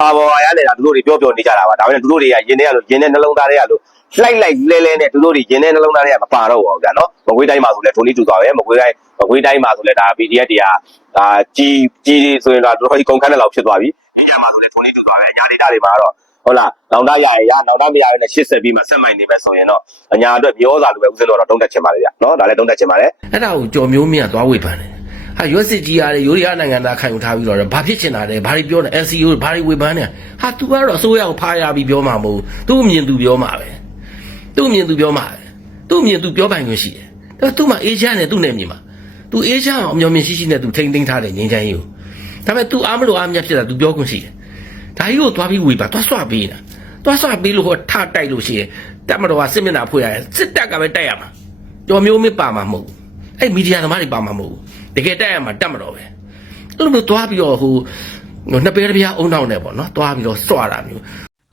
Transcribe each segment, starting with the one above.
ပါပေါ်ရရနေတာသူတို့တွေပြောပြောနေကြတာပါဒါပေမဲ့သူတို့တွေကရင်းနေရလို့ရင်းနေနှလုံးသားတွေကလို့လှိုက်လိုက်လဲလဲနဲ့သူတို့တွေရင်းနေနှလုံးသားတွေကမပါတော့ဘူးဗျာနော်မကွေးတိုင်းမှာဆိုလဲထုံလေးတူသွားပဲမကွေးတိုင်းမကွေးတိုင်းမှာဆိုလဲဒါ PDF တွေကဒါကြီးကြီးဆိုရင်တော့တော်တော်ကြီးကုန်ခန်းတဲ့လောက်ဖြစ်သွားပြီအကြမှာဆိုလဲထုံလေးတူသွားပဲညာဒေတာတွေမှာတော့ဟုတ်လားနောင်တရရရနောင်တမရရနဲ့80ပြီးမှဆက်မိုင်နေမယ်ဆိုရင်တော့အညာအတွက်မျောစာလိုပဲဦးစင်းတော့တုံးတက်ချင်ပါလေဗျာနော်ဒါလည်းတုံးတက်ချင်ပါလေအဲ့ဒါကိုကြော်မျိုးမြတ်သွားဝေဖန်တယ် ဟာရွက်စစ်ကြီးရတယ်ယူရီးယားနိုင်ငံသားခံယူထားပြီးတော့ဘာဖြစ်ချင်တာလဲဘာတွေပြောနေ LCO ဘာတွေဝေဖန်နေဟာ तू ကတော့အစိုးရကိုဖားရပြီးပြောမှာမဟုတ်သူ့အမြင်သူပြောမှာပဲသူ့အမြင်သူပြောမှာပဲသူ့အမြင်သူပြောပိုင်ခွင့်ရှိတယ်ဒါသူ့မှာအေးချမ်းတယ်သူ့နဲ့မြင်မှာ तू အေးချမ်းအောင်အမျော်မြင်ရှိရှိနဲ့ तू ထိမ့်သိမ်းထားတယ်ငြိမ်းချမ်းရေးကိုဒါပေမဲ့ तू အားမလို့အားမမြတ်ဖြစ်တာ तू ပြောခွင့်ရှိတယ်ဒါကြီးကိုသွားပြီးဝေပါသွားဆွပေးတာသွားဆွပေးလို့ဟောထတိုက်လို့ရှိရင်တက်မတော်ကစစ်မျက်နှာဖွေရတယ်စစ်တပ်ကပဲတိုက်ရမှာကြော်မျိုးမပါမှာမဟုတ်ဘူး အဲ့မီဒီယာသမားတွေပါမှာမဟုတ်ဘူး တကယ်တက်ရမှာတက်မတော့ပဲအဲ့လိုမျိုးသွားပြီးတော့ဟိုနှစ်ပေတစ်ပြားအုံနောက်နဲ့ပေါ့နော်သွားပြီးတော့စွတာမျိုး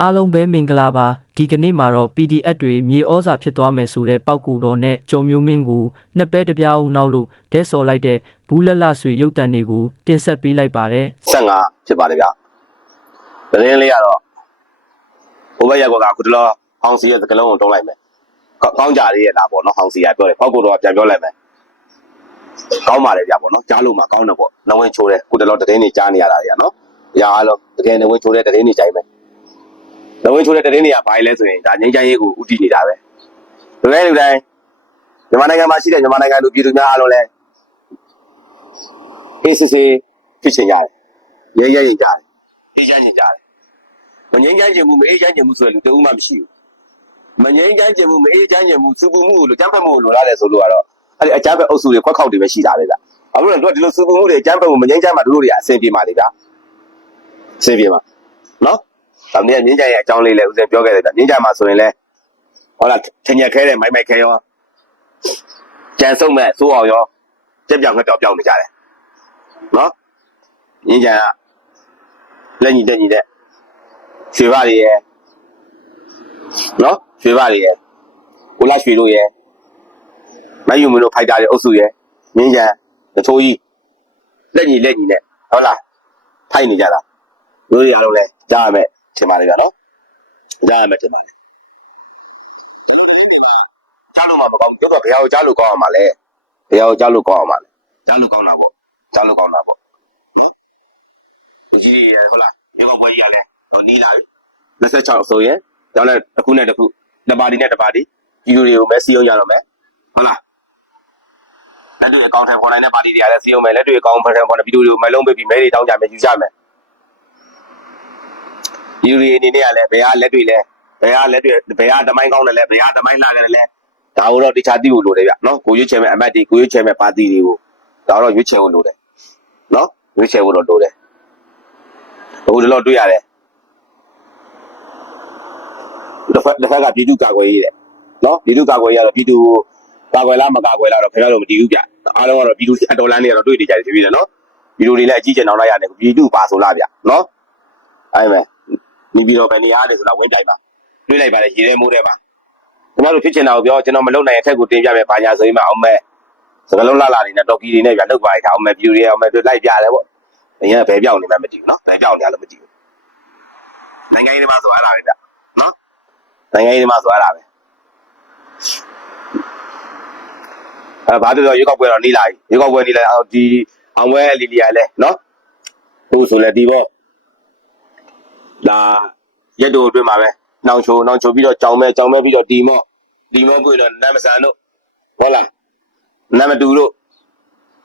အားလုံးပဲမင်္ဂလာပါဒီကနေ့မှာတော့ PDF တွေမြေဩဇာဖြစ်သွားမယ်ဆိုတဲ့ပောက်ကူတော်နဲ့ကြုံမျိုးမင်းကိုနှစ်ပဲတစ်ပြားအောင်နောက်လို့ဒဲဆော်လိုက်တဲ့ဘူးလက်လဆွေရုပ်တံတွေကိုတင်ဆက်ပေးလိုက်ပါတယ်15ဖြစ်ပါတယ်ဗျာသတင်းလေးကတော့ဘိုးဘက်ရက်ကွက်ကခုတလောဟောင်စီရဲ့သကလုံးကိုတုံးလိုက်မယ်ကောကောင်းကြလေးရဲ့လားပေါ့နော်ဟောင်စီကပြောတယ်ပောက်ကိုတော့ပြန်ပြောလိုက်မယ် ကောင်းပါလေဗျာပေါ့နော်ကြားလို့မှကောင်းတယ်ပေါ့နဝင်ချိုးတယ်ခုတလောသတင်းတွေကြားနေရတာတွေကနော်အရာအားလုံးတကယ်နဝင်ချိုးတဲ့သတင်းတွေကြိုင်မယ်နဝင်ချိုးတဲ့သတင်းတွေကဘာလဲဆိုရင်ဒါငိမ့်ချမ်းရေးကိုဥတည်နေတာပဲလူတိုင်းလူတိုင်းမြန်မာနိုင်ငံမှာရှိတဲ့မြန်မာနိုင်ငံလူပြည်သူများအားလုံးလည်းအေးစစ်စစ်ဖြစ်ချင်ကြတယ်ရဲရဲရင်ကြတယ်အေးချမ်းချင်ကြတယ်မငိမ့်ချမ်းချင်ဘူးမအေးချမ်းချင်ဘူးဆိုတဲ့လူတဦးမှမရှိဘူးမငိမ့်ချမ်းချင်ဘူးမအေးချမ်းချင်ဘူးစူပူမှုကိုလိုကြမ်းဖက်မှုကိုလိုလားတယ်ဆိုလို့ကတော့ အဲ့ဒီအကြမ်းဖက်အုပ်စုတွေခွက်ခေါက်တွေပဲရှိတာပဲဗျ။ဘာလို့လဲတို့ကဒီလိုစူပူမှုတွေအကြမ်းဖက်မှုမငိမ့်ချမ်းမှတို့တွေကအဆင်ပြေပါလေဗျာ။အဆင်ပြေပါနော်။ဒါမျိုးငိမ့်ချမ်းရဲ့အကြောင်းလေးလည်းဦးဇင်ပြောခဲ့တယ်ဗျ။ငိမ့်ချမ်းမှာဆိုရင်လည်းဟုတ်လားထင်ရခဲတယ်မိုက်မိုက်ခဲရောကြံဆုံးမဲ့စိုးအောင်ရောကြက်ပြောင်ငှက်ပြောင်ပြောင်းနေကြတယ်။နော်။ငိမ့်ချမ်းကလက်ညီတက်ညီတဲ့ရွှေပါတွေရဲ့နော်ရွှေပါတွေရဲ့ကိုလာရွှေတို့ရဲ့ မယူမင်းတို့ဖိုက်တာတွေအုပ်စုရဲ့ငင်းချမ်းတချိုးကြီးလက်ညီလက်ညီနဲ့ဟုတ်လားထိုက်နေကြတာတို့တွေအားလုံးလဲကြားရမယ်ထင်ပါလေဗျာနော်ကြားရမယ်ထင်ပါလေကြားလို့မကောင်းဘူးတို့ကဘယ်ဟာကိုကြားလို့ကောင်းအောင်မလဲဘယ်ဟာကိုကြားလို့ကောင်းအောင်မလဲကြားလို့ကောင်းတာပေါ့ကြားလို့ကောင်းတာပေါ့နော်ဦးကြီးတွေရဟုတ်လားမြေကောက်ပွဲကြီးကလည်းဟိုနီးလာပြီ26ဆိုရင်ကျောင်းနဲ့တစ်ခုနဲ့တစ်ခုတစ်ပါတီနဲ့တစ်ပါတီဒီလူတွေကိုမဲစီအောင်ရတော့မယ်ဟုတ်လား လက်တွေအကောင့်ထဲပေါ်နိုင်တဲ့ပါတီတွေကလည်းစီအောင်မယ်လက်တွေအကောင့်ထဲပေါ်တဲ့ဗီဒီယိုတွေကိုမဲလုံးပေးပြီးမဲတွေတောင်းကြမယ်ယူကြမယ်ဒီလူတွေအနေနဲ့ကလည်းဘယ်ဟာလက်တွေလဲဘယ်ဟာလက်တွေဘယ်ဟာတမိုင်းကောင်းတယ်လဲဘယ်ဟာတမိုင်းလာတယ်လဲဒါကိုတော့တခြားသိဖို့လိုတယ်ဗျနော်ကိုရွေးချယ်မဲ့အမတ်တွေကိုရွေးချယ်မဲ့ပါတီတွေကိုဒါတော့ရွေးချယ်ဖို့လိုတယ်နော်ရွေးချယ်ဖို့တော့လိုတယ်အခုတော့တွေ့ရတယ်တစ်ဖက်တစ်ဖက်ကပြည်သူ့ကာကွယ်ရေးတဲ့နော်ပြည်သူ့ကာကွယ်ရေးကတော့ပြည်သူကို ကာကွယ်လားမကာကွယ်လားတော့ခင်ဗျားတို့မတည်ဘူးဗျအားလုံးကတော့ပြည်သူအတော်လန်းနေကတော့တွေ့နေကြတယ်ပြည်တယ်နော်ပြည်သူတွေလည်းအကြီးကျယ်နောက်လိုက်ရတယ်ပြည်သူပါဆိုလားဗျနော်အဲ့မဲ့နေပြည်တော်ပဲနေရတယ်ဆိုတာဝင်းတိုင်ပါတွေ့လိုက်ပါလေရေထဲမိုးထဲပါခင်ဗျားတို့ဖြစ်ချင်တာကိုပြောကျွန်တော်မလုပ်နိုင်ရင်ထက်ကိုတင်ပြမယ်ဘာညာဆိုရင်မှအောင်မဲ့စကလုံးလာလာနေနဲ့တော်ကီတွေနဲ့ဗျလောက်ပါရအောင်မဲ့ပြည်တွေအောင်မဲ့တွေ့လိုက်ပြတယ်ပေါ့အရင်ကဘယ်ပြောင်းနေမှမသိဘူးနော်ဘယ်ပြောင်းနေရလို့မသိဘူးနိုင်ငံရေးတွေမှာဆိုအဲ့ဒါပဲဗျနော်နိုင်ငံရေးတွေမှာဆိုအဲ့ဒါပဲ အဲဘာတူတော့ရေကောက်ပွဲတော့နေလာပြီရေကောက်ပွဲနေလာအောင်ဒီအောင်ပွဲလီလီယာလဲနော်ဟိုဆိုလဲဒီပေါ့လာရက်တို့အတွင်းမှာပဲနှောင်ချိုနှောင်ချိုပြီးတော့ကြောင်မဲကြောင်မဲပြီးတော့ဒီမော့ဒီမော့ကိုလည်းနတ်မဆန်တို့ဟုတ်လားနတ်မတူတို့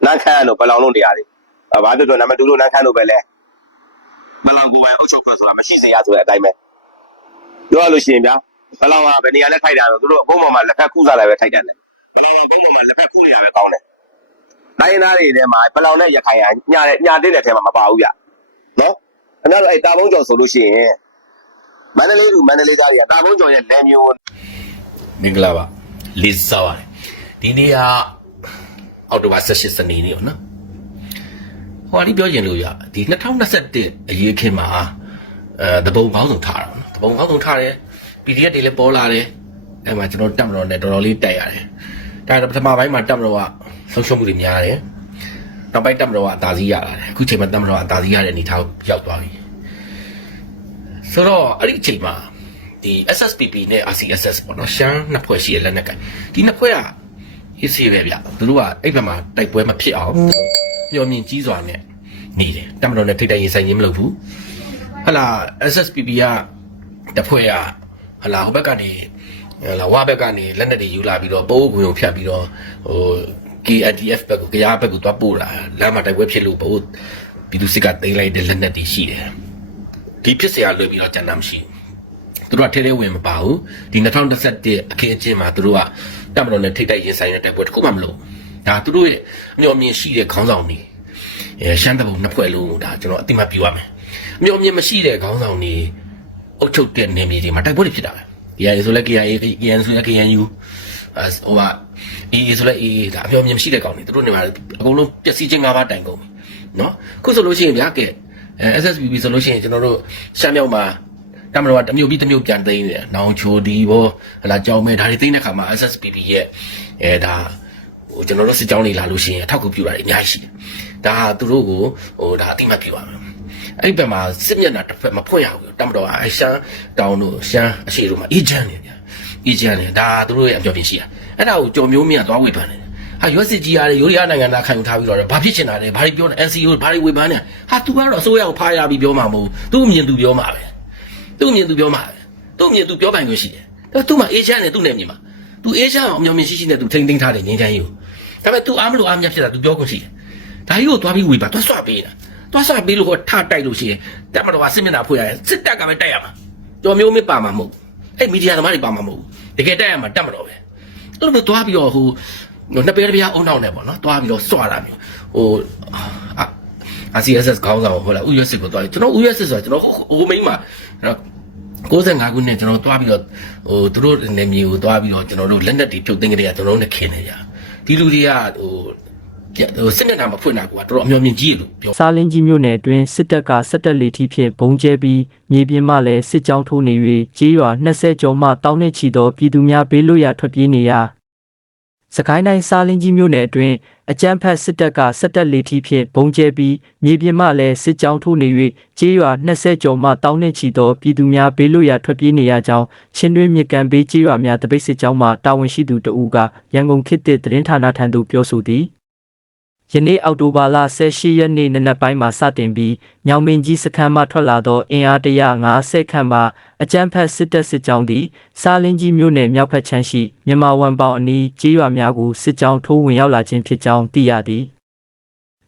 နတ်ခန့်တို့ဘလောင်တို့နေရာတွေအဲဘာတူတော့နတ်မတူတို့နတ်ခန့်တို့ပဲလဲဘလောင်ကိုယ်ပိုင်အုပ်ချုပ်ဖွဲ့ဆိုတာမရှိစေရဆိုတဲ့အတိုင်းပဲပြောရလို့ရှိရင်ဗျာဘလောင်ကဘယ်နေရာလဲထိုက်တာတော့သူတို့အကုန်းပေါ်မှာလက်ဖက်ခုစားလိုက်ပဲထိုက်တယ် လေဘလောင်ကကုန်းပေါ်မှာလက်ဖက်ခုနေရပဲကောင်းတယ်တိုင်းသားတွေထဲမှာဘလောင်နဲ့ရခိုင်ကညာတဲ့ညာတဲ့တဲ့ထဲမှာမပါဘူးဗျနော်အဲ့တော့အဲ့တာဘုံကျော်ဆိုလို့ရှိရင်မန္တလေးလူမန္တလေးသားတွေကတာဘုံကျော်ရဲ့လမ်းမျိုးမင်္ဂလာပါလေးစားပါတယ်ဒီနေ့ကအောက်တိုဘာ16စနေနေ့ပေါ့နော်ဟိုအရင်ပြောရင်လို့ရဒီ2021အရေးခင်မှာအဲတပုံကောင်းဆုံးထားတာပေါ့နော်တပုံကောင်းဆုံးထားတယ် PDF တွေလည်းပေါ်လာတယ်အဲ့မှာကျွန်တော်တက်မတော်နဲ့တော်တော်လေးတိုက်ရတယ် ဒါတော့ပထမပိုင်းမှာတက်မတော်ကဆုံးရှုံးမှုတွေများတယ်နောက်ပိုင်းတက်မတော်ကအသာစီးရလာတယ်အခုချိန်မှာတက်မတော်ကအသာစီးရတဲ့အနေအထားကိုရောက်သွားပြီဆိုတော့အဲ့ဒီအချိန်မှာဒီ SSPP နဲ့ RCSS ပေါ့နော်ရှမ်းနှစ်ဖွဲ့ရှိရလက်နက်ကင်ဒီနှစ်ဖွဲ့ကဟစ်စီပဲဗျသူတို့ကအဲ့ဘက်မှာတိုက်ပွဲမဖြစ်အောင်မျောမြင်ကြီးစွာနဲ့နေတယ်တမတော်နဲ့ထိတ်တိုက်ရင်ဆိုင်ခြင်းမလုပ်ဘူးဟလာ SSPP ကတစ်ဖွဲ့ကဟလာဟိုဘက်ကနေဟ လာဝဘက်ကနေလက်နက်တွေယူလာပြီးတော့ပိုးအုပ်ကိုဖြတ်ပြီးတော့ဟို KNTF ဘက်ကိုကြားဘက်ကိုသွားပို့တာလမ်းမှာတိုက်ပွဲဖြစ်လို့ဘို့ပြည်သူစစ်ကတင်လိုက်တဲ့လက်နက်တွေရှိတယ်ဒီဖြစ်စရာလွယ်ပြီးတော့ကြံတာမရှိဘူးသူတို့ကထဲထဲဝင်မပါဘူးဒီ2021အခင်းအကျင်းမှာသူတို့ကတပ်မတော်နဲ့ထိတိုက်ရင်ဆိုင်တဲ့တိုက်ပွဲတစ်ခုမှမလုပ်ဒါသူတို့ရဲ့အမျှော်မြင်ရှိတဲ့ခေါင်းဆောင်တွေရှမ်းတပ်ပုံနှစ်ဖွဲ့လုံးဒါကျွန်တော်အတိမပြရမယ်အမျှော်မြင်မရှိတဲ့ခေါင်းဆောင်တွေအုပ်ချုပ်တဲ့နေမြေတွေမှာတိုက်ပွဲတွေဖြစ်တာပဲ KIA ဆိုလဲ KIA KN ဆိုလဲ KNU အဲဟိုက AA ဆိုလဲ AA ဒါအမျှော်မြင်မရှိတဲ့ကောင်တွေသူတို့နေမှာအကုန်လုံးပျက်စီးခြင်း၅ပါးတိုင်ကုန်ပြီနော်ခုဆိုလို့ရှိရင်ဗျာကဲအဲ SSBB ဆိုလို့ရှိရင်ကျွန်တော်တို့ရှမ်းမြောက်မှာတမတော်ကတစ်မျိုးပြီးတစ်မျိုးပြန်သိမ်းနေတယ်။နောင်ချိုဒီဘောဟလာကြောင်မဲဒါတွေသိမ်းတဲ့ခါမှာ SSBB ရဲ့အဲဒါဟိုကျွန်တော်တို့စစ်ကြောင်းတွေလာလို့ရှိရင်အထောက်အကူပြုတာတွေအများကြီးရှိတယ်။ဒါဟာသူတို့ကိုဟိုဒါအတိမတ်ပြုပါမယ်။ အဲ့ဒီဘက်မှာစစ်မျက်နှာတစ်ဖက်မဖွင့်ရဘူး။တမတော်ကအဲရှမ်းတောင်တို့ရှမ်းအရှိတို့မှာအေဂျင့်နေဗျာ။အေဂျင့်နေဒါသူတို့ရဲ့အပြောပြရှိတာ။အဲ့ဒါကိုကြော်မျိုးမြတ်သွားဝေဖန်နေတယ်။ဟာရွက်စစ်ကြီးရတယ်ယူရီးယားနိုင်ငံသားခံယူထားပြီးတော့ဘာဖြစ်ချင်တာလဲဘာတွေပြောနေ NCO ဘာတွေဝေဖန်နေဟာ तू ကတော့အစိုးရကိုဖားရပြီးပြောမှာမဟုတ်ဘူး။ तू မြင်သူပြောမှာပဲ။ သူ့အမြင်သူပြောမှာပဲသူ့အမြင်သူပြောပိုင်ခွင့်ရှိတယ်ဒါသူ့မှာအေးချမ်းတယ်သူ့နဲ့မြင်မှာသူအေးချမ်းအောင်အမျော်မြင်ရှိရှိနဲ့သူထိမ့်သိမ်းထားတယ်ငင်းချမ်းကြီးကိုဒါပေမဲ့ तू အားမလို့အားမရဖြစ်တာ तू ပြောခွင့်ရှိတယ်ဒါကြီးကိုသွားပြီးဝေပါသွားဆွပေးတာ သွားဆွပေးလို့ဟောထတိုက်လို့ရှိရင်တက်မတော်ကစစ်မျက်နှာဖွင့်ရတယ်စစ်တပ်ကပဲတိုက်ရမှာတော်မျိုးမပါမှာမဟုတ်အဲ့မီဒီယာသမားတွေပါမှာမဟုတ်တကယ်တိုက်ရမှာတက်မတော်ပဲအဲ့လိုမျိုးသွားပြီးတော့ဟိုနှစ်ပေတစ်ပြားအုံနောက်နဲ့ပေါ့နော်သွားပြီးတော့စွတာမျိုးဟိုအာ RCSS ခေါင်းဆောင်ဟိုလားဥယျစစ်ကိုသွားတယ်ကျွန်တော်ဥယျစစ်ဆိုတာကျွန်တော်ဟိုမိန်းမှာနော်65ခုနှစ်ကျွန်တော်သွားပြီးတော့ဟိုသူတို့နေမြေကိုသွားပြီးတော့ကျွန်တော်တို့လက်နက်တွေဖြုတ်သိမ်းကြတဲ့ကကျွန်တော်တို့နဲ့ခင်းနေကြဒီလူတွေကဟို ဟိုစစ်မျက်နှာမဖွင့်တာကတော်တော်အမျော်မြင်ကြီးလို့ပြောစားလင်းကြီးမြို့နယ်အတွင်းစစ်တပ်ကစက်တက်လေထီဖြင့်ဘုံကျဲပြီးမြေပြင်မှလည်းစစ်ကြောင်းထိုးနေ၍ကြေးရွာ20ကျော်မှတောင်းနှင့်ချီသောပြည်သူများဘေးလွတ်ရာထွက်ပြေးနေရာစကိုင်းတိုင်းစားလင်းကြီးမြို့နယ်အတွင်းအကြမ်းဖက်စစ်တပ်ကစက်တက်လေထီဖြင့်ဘုံကျဲပြီးမြေပြင်မှလည်းစစ်ကြောင်းထိုးနေ၍ကြေးရွာ20ကျော်မှတောင်းနှင့်ချီသောပြည်သူများဘေးလွတ်ရာထွက်ပြေးနေရကြောင်းချင်းတွင်းမြစ်ကန်ဘေးကြေးရွာများတပိတ်စစ်ကြောင်းမှတာဝန်ရှိသူတဦးကရန်ကုန်ခေတ်သစ်သတင်းဌာနထံသို့ပြောဆိုသည် ယနေ့အောက်တိုဘာလ18ရက်နေ့နနက်ပိုင်းမှာစတင်ပြီးညောင်မင်းကြီးစခန်းမှထွက်လာသောအင်အား150ခန့်မှအကြမ်းဖက်စစ်တပ်စစ်ကြောင်းသည်စားလင်းကြီးမြို့နယ်မြောက်ဘက်ခြမ်းရှိမြန်မာဝန်ပေါင်အနီးကျေးရွာများကိုစစ်ကြောင်းထိုးဝင်ရောက်လာခြင်းဖြစ်ကြောင်းသိရသည်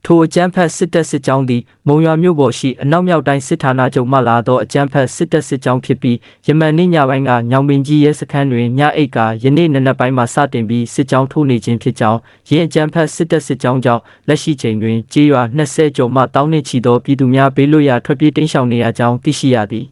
ထိုအကြမ်းဖက်စစ်တပ်စစ်ကြောင်းသည်မုံရွာမြို့ပေါ်ရှိအနောက်မြောက်တိုင်းစစ်ဌာနချုပ်မှလာသောအကြမ်းဖက်စစ်တပ်စစ်ကြောင်းဖြစ်ပြီးယမန်နေ့ညပိုင်းကညောင်ပင်ကြီးရဲစခန်းတွင်ညအိတ်ကယနေ့နံနက်ပိုင်းမှာစတင်ပြီးစစ်ကြောင်းထိုးနေခြင်းဖြစ်ကြောင်းရင်းအကြမ်းဖက်စစ်တပ်စစ်ကြောင်းကြောင့်လက်ရှိချိန်တွင်ကြေးရွာ20ကျော်မှတောင်းနှင့်ချီသောပြည်သူများဘေးလွတ်ရာထွက်ပြေးတိမ်းရှောင်နေရကြောင်းသိရှိရသည်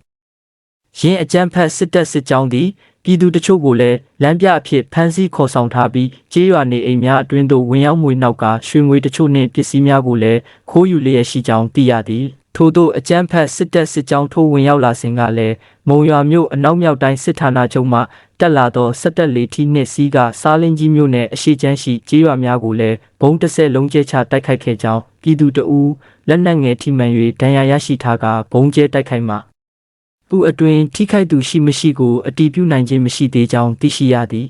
ရင်းအကြမ်းဖက်စစ်တပ်စစ်ကြောင်းသည် ပြည်သူတချို့ကိုလည်းလမ်းပြအဖြစ်ဖမ်းဆီးခေါ်ဆောင်ထားပြီးကြေးရွာနေအိမ်များအတွင်းသို့ဝင်ရောက်မွေနောက်ကရွှေငွေတချို့နှင့်ပစ္စည်းများကိုလည်းခိုးယူလျက်ရှိကြောင်းသိရသည်ထို့သောအကြမ်းဖက်စစ်တပ်စစ်ကြောင်းထိုးဝင်ရောက်လာစဉ်ကလည်းမုံရွာမြို့အနောက်မြောက်တိုင်းစစ်ဌာနချုပ်မှတက်လာသောစစ်တပ်လေထီနှင့်စီးကစားလင်းကြီးမြို့နယ်အရှိချမ်းရှိကြေးရွာများကိုလည်းဘုံတစ်ဆက်လုံးကျဲချတိုက်ခိုက်ခဲ့ကြောင်းပြည်သူတအူးလက်နက်ငယ်ထိမှန်၍ဒဏ်ရာရရှိထားကဘုံကျဲတိုက်ခိုက်မှ သူအတွင်ထိခိုက်သူရှိမရှိကိုအတီးပြုနိုင်ခြင်းမရှိသေးကြောင်းသိရှိရသည်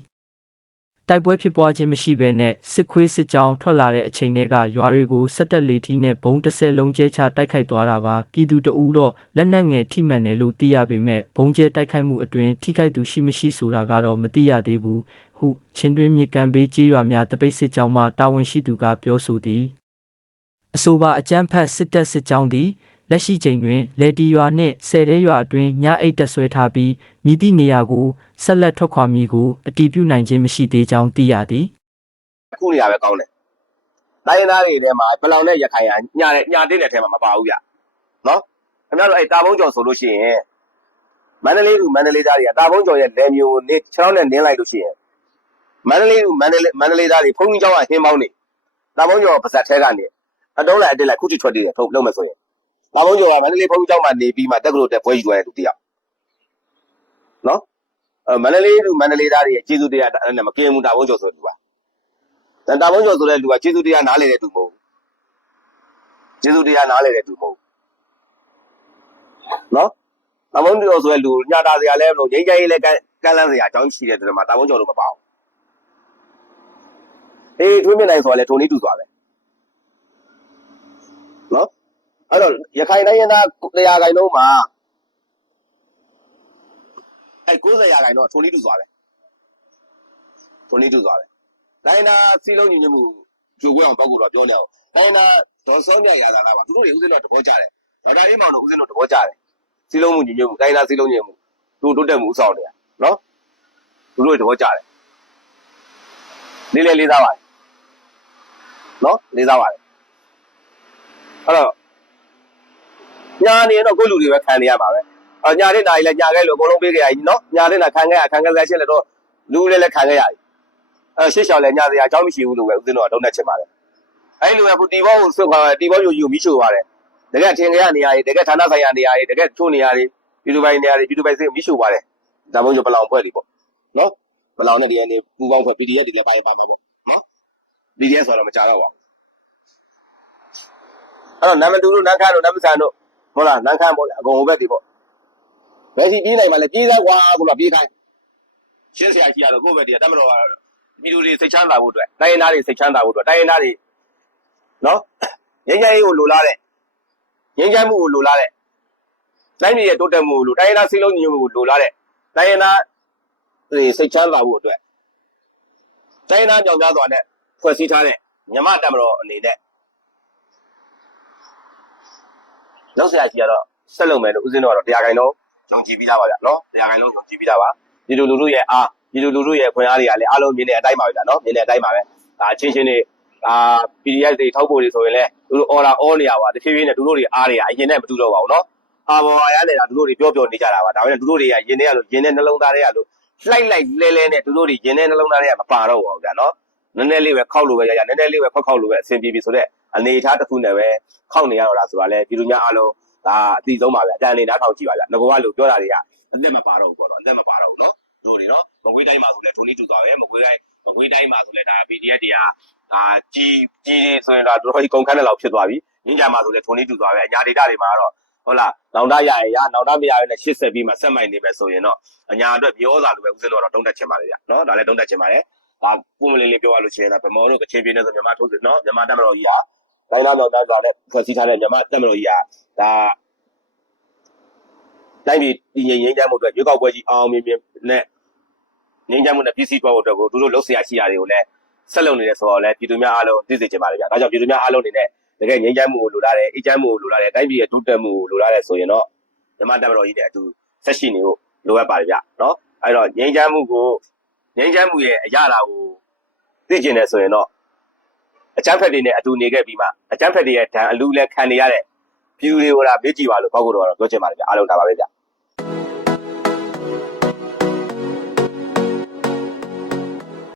တိုက်ပွဲဖြစ်ပွားခြင်းမရှိဘဲနဲ့စစ်ခွေးစစ်ကြောင်းထွက်လာတဲ့အချိန်တွေကရွာတွေကိုစက်တက်လေထီနဲ့ဘုံတစ်ဆယ်လုံးကျဲချတိုက်ခိုက်သွားတာပါပြည်သူတအူးတော့လက်နက်ငယ်ထိမှန်တယ်လို့သိရပေမဲ့ဘုံကျဲတိုက်ခိုက်မှုအတွင်ထိခိုက်သူရှိမရှိဆိုတာကတော့မသိရသေးဘူးဟုချင်းတွင်းမြေကန်ဘေးကြေးရွာများတပိတ်စစ်ကြောင်းမှတာဝန်ရှိသူကပြောဆိုသည်အဆိုပါအကြမ်းဖက်စစ်တပ်စစ်ကြောင်းသည် လက်ရှိချိန်တွင်လေတီရွာနှင့်ဆယ်တဲရွာအတွင်းညအိတ်တဆွဲထားပြီးမြည်သည့်နေရာကိုဆက်လက်ထွက်ခွာမည်ကိုအတည်ပြုနိုင်ခြင်းမရှိသေးကြောင်းသိရသည်အခုနေရာပဲကောင်းတယ်တိုင်းရင်းသားတွေထဲမှာပလောင်နဲ့ရခိုင်ကညာတဲ့ညာတဲ့နယ်ထဲမှာမပါဘူးဗျနော်ခင်ဗျားတို့အဲတာဘုံကျော်ဆိုလို့ရှိရင်မန္တလေးလူမန္တလေးသားတွေကတာဘုံကျော်ရဲ့လယ်မျိုးနဲ့ချောင်းနဲ့နင်းလိုက်လို့ရှိရင်မန္တလေးလူမန္တလေးမန္တလေးသားတွေဖုန်ကြီးကျောင်းကဟင်းပေါင်းနေတာဘုံကျော်ပါဇက်ထဲကနေအတုံးလိုက်အတက်လိုက်ခုချီထွက်တည်တယ်ထုတ်လုံးမယ်ဆိုရင် မောင်လုံးကျော်ကမန္တလေးဘုန်းကြီးကျောင်းမှာနေပြီးမှတက္ကသိုလ်တက်ဘွဲယူရတဲ့သူတယောက်နော်အဲမန္တလေးလူမန္တလေးသားတွေရဲ့ကျေးဇူးတရားအဲ့နဲ့မကင်းဘူးတာဘုန်းကျော်ဆိုတဲ့လူကတန်တာဘုန်းကျော်ဆိုတဲ့လူကကျေးဇူးတရားနားလည်တဲ့သူမဟုတ်ကျေးဇူးတရားနားလည်တဲ့သူမဟုတ်နော်တာဘုန်းကျော်ဆိုတဲ့လူညတာစရာလည်းမလို့ငိမ့်ကြိုင်းရေးလည်းကန်းလန်းစရာအကြောင်းရှိတဲ့တည်းမှာတာဘုန်းကျော်လို့မပါဘူးအေးထွေးမြင့်နိုင်ဆိုတာလေထုံလေးတူသွားပဲ အဲ့တော့ရခိုင်တိုင်းရင်းသားတရားခိုင်လုံးမှာအဲ့90ရာခိုင်တော့ထုံနေတူသွားပဲထုံနေတူသွားပဲတိုင်းနာစီလုံးညညမှုဂျိုကွဲအောင်ပောက်ကိုတော့ပြောနေအောင်တိုင်းနာဒေါ်စောမြရာသာလာပါသူတို့တွေဥစဉ်တော့တဘောကြတယ်ဒေါက်တာအေးမောင်တို့ဥစဉ်တော့တဘောကြတယ်စီလုံးမှုညညမှုတိုင်းနာစီလုံးညညမှုသူတို့တက်မှုဥဆောင်တယ်နော်သူတို့တွေတဘောကြတယ်လေးလေးလေးသားပါတယ်နော်လေးသားပါတယ်အဲ့တော့ ညာနေတော့ကိုယ့်လူတွေပဲခံနေရပါပဲအညာတဲ့နာရီလည်းညာခဲ့လို့အကုန်လုံးပေးကြရည်နော်ညာတဲ့နာခံခဲ့ရခံခဲ့ရရှင်းလည်းတော့လူတွေလည်းခံခဲ့ရည်အဲရှေ့ရှောင်းလည်းညာစရာအကြောင်းမရှိဘူးလို့ပဲဥစဉ်တော့တုံးနဲ့ချင်ပါတယ်အဲ့လိုပဲခုတီဘောကိုစွတ်ခွာတီဘောယူယူမိချိုပါတယ်တကယ်ထင်ကြရနေရည်တကယ်ဌာနဆိုင်ရာနေရာတွေတကယ်ချိုးနေရာတွေပြည်သူပိုင်နေရာတွေပြည်သူပိုင်စိတ်မိချိုပါတယ်ဒါမှမဟုတ်ပလောင်ဖွဲ့လीပေါ့နော်ပလောင်နဲ့ဒီကနေပူပေါင်းဖွဲ့ PDF တွေလည်းပါရပါမယ်ပေါ့ PDF ဆိုတော့မကြတော့ပါဘူးအဲ့တော့နံပါတ်2တို့နန်းခမ်းတို့နံပါတ်3တို့ ဟုတ်လားနန်းခမ်းပေါ့လေအကုန်ဟိုဘက်တွေပေါ့ဘယ်စီပြေးနိုင်မှလဲပြေးသားကွာဆိုတော့ပြေးခိုင်းရှင်းစရာကြီးရတော့ကိုယ့်ဘက်တွေကတမတော်ကပြည်သူတွေစိတ်ချမ်းသာဖို့အတွက်တိုင်းရင်းသားတွေစိတ်ချမ်းသာဖို့အတွက်တိုင်းရင်းသားတွေနော်ငြိမ်းချမ်းရေးကိုလိုလားတဲ့ငြိမ်းချမ်းမှုကိုလိုလားတဲ့တိုင်းပြည်ရဲ့တိုးတက်မှုကိုလိုတိုင်းရင်းသားစိတ်လုံးညီညွတ်မှုကိုလိုလားတဲ့တိုင်းရင်းသားတွေစိတ်ချမ်းသာဖို့အတွက်တိုင်းရင်းသားကြောင်များစွာနဲ့ဖွဲ့စည်းထားတဲ့မြမတမတော်အနေနဲ့ လောက်ဆရာကြီးကတော့ဆက်လုပ်မယ်လို့ဦးဇင်းတို့ကတော့တရားခိုင်လုံးယုံကြည်ပြီးသားပါဗျာနော်တရားခိုင်လုံးယုံကြည်ပြီးသားပါဒီလိုလူလူရဲ့အားဒီလိုလူလူရဲ့ခွင့်အားတွေကလည်းအားလုံးမြင်တဲ့အတိုင်းပါပဲဗျာနော်မြင်တဲ့အတိုင်းပါပဲဒါအချင်းချင်းတွေဒါ PDF တွေထောက်ပို့တွေဆိုရင်လည်းသူတို့ order all နေရပါတဖြည်းဖြည်းနဲ့သူတို့တွေအားတွေကအရင်နဲ့မတူတော့ပါဘူးနော်အာဘော်အားရနေတာသူတို့တွေပြောပြောနေကြတာပါဒါပေမဲ့သူတို့တွေကရင်ထဲကလို့ရင်ထဲနှလုံးသားထဲကလို့လှိုက်လိုက်လဲလဲနဲ့သူတို့တွေရင်ထဲနှလုံးသားထဲကမပါတော့ပါဘူးဗျာနော်နည်းနည်းလေးပဲခောက်လို့ပဲရရနည်းနည်းလေးပဲဖောက်ခောက်လို့ပဲအဆင်ပြေပြီဆိုတော့ အနေအထားတစ်ခုနဲ့ပဲခောက်နေရတော့တာဆိုတာလေပြည်သူများအားလုံးဒါအတိဆုံးပါပဲအတန်အနေနားထောင်ကြည့်ပါဗျငကောကလို့ပြောတာတွေကအသက်မပါတော့ဘူးပေါ့နော်အသက်မပါတော့ဘူးနော်တို့တွေနော်မကွေးတိုင်းမှာဆိုလဲထိုနည်းတူသွားပဲမကွေးတိုင်းမကွေးတိုင်းမှာဆိုလဲဒါ PDF တွေကဒါကြီးကြီးဆိုရင်တော့တော်တော်ကြီးကုန်ခန်းတဲ့လောက်ဖြစ်သွားပြီညင်ကြမှာဆိုလဲထိုနည်းတူသွားပဲအညာဒေတာတွေမှာတော့ဟုတ်လားနောင်တရရရနောင်တမရရနဲ့80ပြီးမှဆက်မိုင်နေမယ်ဆိုရင်တော့အညာအတွက်ပြောစာလိုပဲဥစဉ်တော့တုံးတက်ချင်ပါလေဗျနော်ဒါလည်းတုံးတက်ချင်ပါတယ်ဒါပုံမလေးလေးပြောရလို့ရှိရင်တော့ဗမောတို့ကချင်ပြင်းနေဆိုမြန်မာထိုးစစ်နော်မြန်မာတက်မတော်ကြီးဟာ တိုင်းသားတော်သားကလည်းဖွဲ့စည်းထားတဲ့မြန်မာတက်မတော်ကြီးဟာဒါတိုင်းပြည်တည်ငြိမ်ငြိမ်းချမ်းမှုအတွက်ရွေးကောက်ပွဲကြီးအောင်မြင်မြင်နဲ့ငြိမ်းချမ်းမှုနဲ့ပြည်စည်းသွားဖို့အတွက်ကိုသူတို့လှုပ်ရှားရှိရာတွေကိုလည်းဆက်လုပ်နေတယ်ဆိုတော့လည်းပြည်သူများအားလုံးသိစေချင်ပါတယ်ဗျာဒါကြောင့်ပြည်သူများအားလုံးအနေနဲ့တကယ်ငြိမ်းချမ်းမှုကိုလိုလားတယ်အေးချမ်းမှုကိုလိုလားတယ်တိုင်းပြည်ရဲ့တိုးတက်မှုကိုလိုလားတယ်ဆိုရင်တော့မြန်မာတက်မတော်ကြီးနဲ့အတူဆက်ရှိနေဖို့လိုအပ်ပါတယ်ဗျာနော်အဲ့တော့ငြိမ်းချမ်းမှုကိုငြိမ်းချမ်းမှုရဲ့အရာတာကိုသိကျင်တယ်ဆိုရင်တော့ အချမ်းဖက်တွေနဲ့အတူနေခဲ့ပြီးမှအချမ်းဖက်တွေရဲ့ဓာန်အလူလည်းခံနေရတဲ့ပြည်သူတွေကမေးကြည့်ပါလို့ပေါ့ကိုတော့ပြောချင်ပါတယ်ဗျအားလုံးဒါပါပဲဗျ